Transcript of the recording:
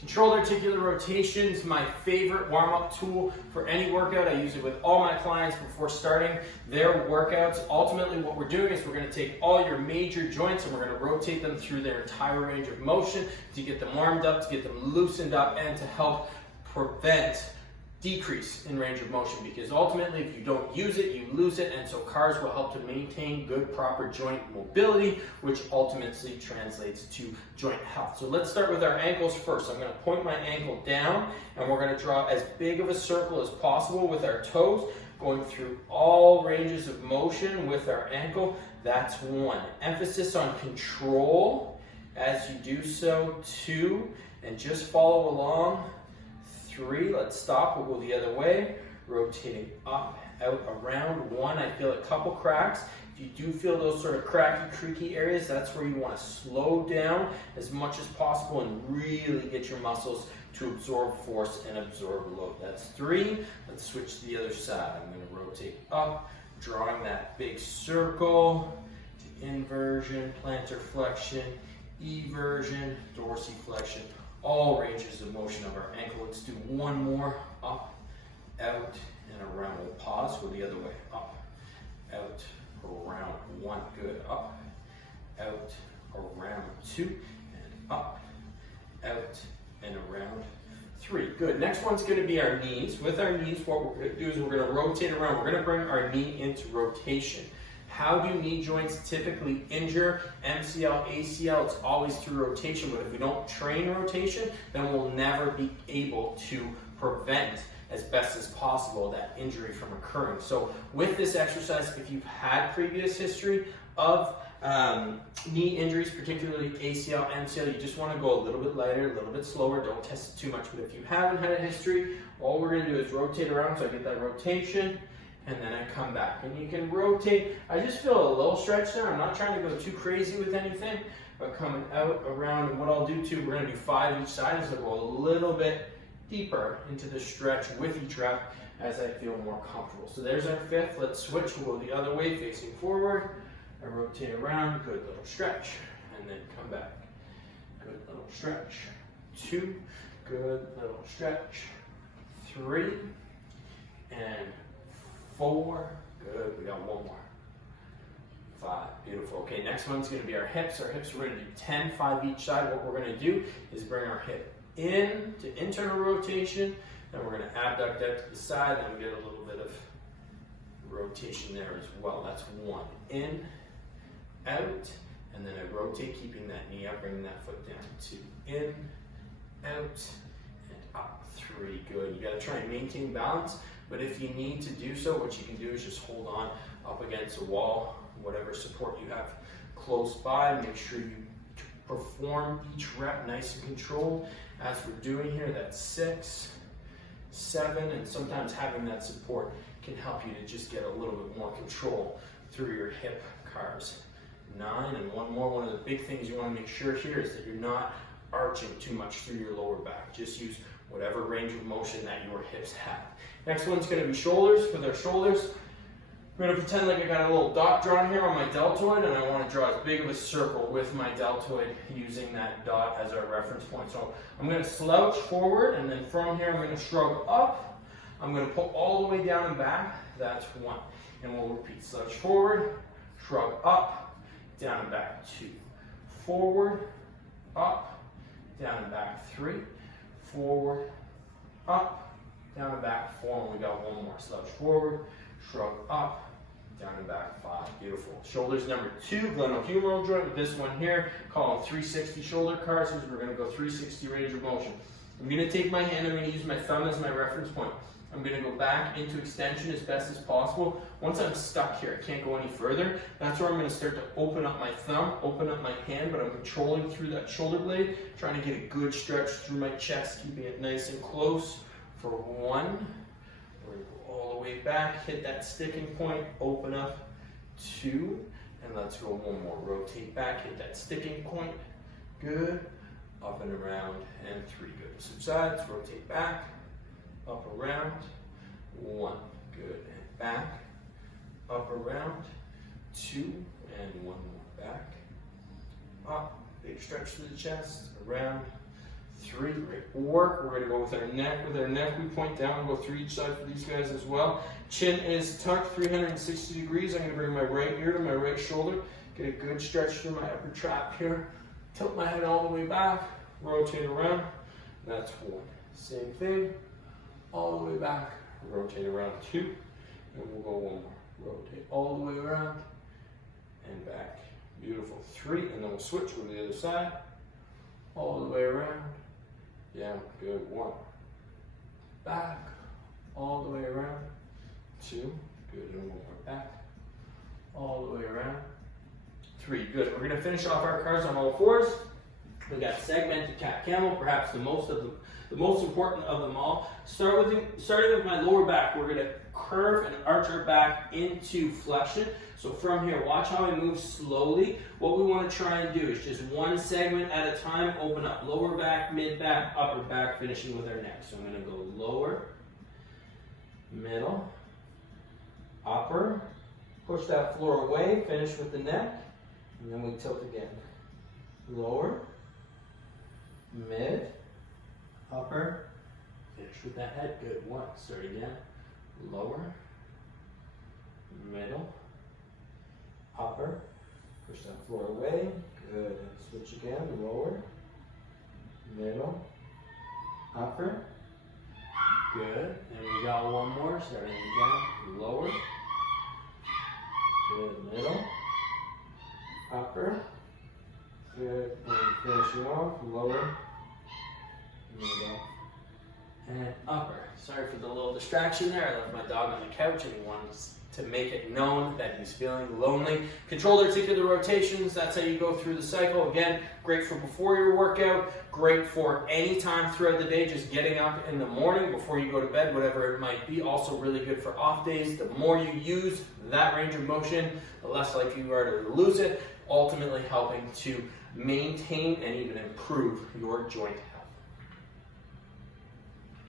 Controlled articular rotation is my favorite warm-up tool for any workout. I use it with all my clients before starting their workouts. Ultimately, what we're doing is we're going to take all your major joints and we're going to rotate them through their entire range of motion to get them warmed up, to get them loosened up, and to help prevent decrease in range of motion, because ultimately if you don't use it, you lose it, and so cars will help to maintain good proper joint mobility, which ultimately translates to joint health. So let's start with our ankles first. I'm going to point my ankle down and we're going to draw as big of a circle as possible with our toes, going through all ranges of motion with our ankle. That's 1. Emphasis on control as you do so. 2, and just follow along. 3, let's stop, we'll go the other way, rotating up, out, around. 1, I feel a couple cracks. If you do feel those sort of cracky, creaky areas, that's where you want to slow down as much as possible and really get your muscles to absorb force and absorb load. That's 3, let's switch to the other side. I'm going to rotate up, drawing that big circle to inversion, plantar flexion, eversion, dorsiflexion. All ranges of motion of our ankle. Let's do 1 more. Up, out, and around. We'll pause, go the other way. Up, out, around. 1, good. Up, out, around. 2, and up, out, and around. 3, good. Next one's going to be our knees. With our knees, what we're going to do is we're going to rotate around. We're going to bring our knee into rotation. How do knee joints typically injure? MCL, ACL, it's always through rotation, but if we don't train rotation, then we'll never be able to prevent as best as possible that injury from occurring. So with this exercise, if you've had previous history of knee injuries, particularly ACL, MCL, you just want to go a little bit lighter, a little bit slower, don't test it too much. But if you haven't had a history, all we're going to do is rotate around, so I get that rotation, and then I come back. And you can rotate. I just feel a little stretch there. I'm not trying to go too crazy with anything, but coming out, around, and what I'll do too, we're going to do 5 each side, so go a little bit deeper into the stretch with each rep as I feel more comfortable. So there's our 5th. Let's switch. We'll go the other way, facing forward. I rotate around, good little stretch, and then come back. Good little stretch. 2, good little stretch. 3, and 4, good, we got 1 more. 5, beautiful. Okay, next one's going to be our hips. Our hips, we're going to do 10, 5 each side. What we're going to do is bring our hip in to internal rotation, then we're going to abduct out to the side, then we get a little bit of rotation there as well. That's 1, in, out, and then I rotate, keeping that knee up, bringing that foot down. 2, in, out, and up. 3, good. You got to try and maintain balance. But if you need to do so, what you can do is just hold on up against a wall, whatever support you have close by. Make sure you perform each rep nice and controlled. As we're doing here, that's 6, 7, and sometimes having that support can help you to just get a little bit more control through your hip cars. 9, and 1 more. One of the big things you want to make sure here is that you're not arching too much through your lower back. Just use whatever range of motion that your hips have. Next one's going to be shoulders. With our shoulders, I'm going to pretend like I got a little dot drawn here on my deltoid, and I want to draw as big of a circle with my deltoid using that dot as our reference point. So I'm going to slouch forward, and then from here I'm going to shrug up. I'm going to pull all the way down and back. That's 1. And we'll repeat. Slouch forward, shrug up, down and back. 2. Forward, up, down and back. 3. Forward, up, down and back. 4, and we got 1 more. Slouch forward, shrug up, down and back. 5, beautiful. Shoulders number 2, glenohumeral joint with this one here. Call them 360 shoulder cars, because we're going to go 360 range of motion. I'm going to take my hand, I'm going to use my thumb as my reference point. I'm going to go back into extension as best as possible. Once I'm stuck here, I can't go any further. That's where I'm going to start to open up my thumb, open up my hand, but I'm controlling through that shoulder blade, trying to get a good stretch through my chest, keeping it nice and close for 1. We're going to go all the way back, hit that sticking point, open up. 2, and let's go 1 more. Rotate back, hit that sticking point. Good. Up and around, and 3. Good. Switch sides, rotate back. Up, around, 1, good, and back, up, around, 2, and 1 more, back, up, big stretch through the chest, around, 3, great work. We're gonna go with our neck. With our neck, we point down and go through each side for these guys as well. Chin is tucked 360 degrees. I'm gonna bring my right ear to my right shoulder. Get a good stretch through my upper trap here. Tilt my head all the way back, rotate around. That's 1. Same thing, all the way back, rotate around 2, and we'll go 1 more. Rotate all the way around and back. Beautiful. 3, and then we'll switch over to the other side. All the way around. Yeah, good. 1. Back. All the way around. 2. Good. And 1 more. Back. All the way around. 3. Good. We're going to finish off our cars on all 4s. We got segmented cat camel, perhaps the most important of them all. Starting with my lower back, we're going to curve and arch our back into flexion. So from here, watch how I move slowly. What we want to try and do is just 1 segment at a time, open up lower back, mid back, upper back, finishing with our neck. So I'm going to go lower, middle, upper, push that floor away, finish with the neck, and then we tilt again. Lower, mid, upper, finish with that head. Good. 1. Start again. Lower, middle, upper, push that floor away. Good. Switch again. Lower, middle, upper. Good. And we got 1 more. Starting again. Lower, good. Middle, upper. Good. And finishing off. Lower, middle, and upper. Sorry for the little distraction there. I left my dog on the couch and he wants to make it known that he's feeling lonely. Controlled articular rotations, that's how you go through the cycle. Again, great for before your workout, great for any time throughout the day, just getting up in the morning before you go to bed, whatever it might be. Also really good for off days. The more you use that range of motion, the less likely you are to lose it, ultimately helping to maintain and even improve your joint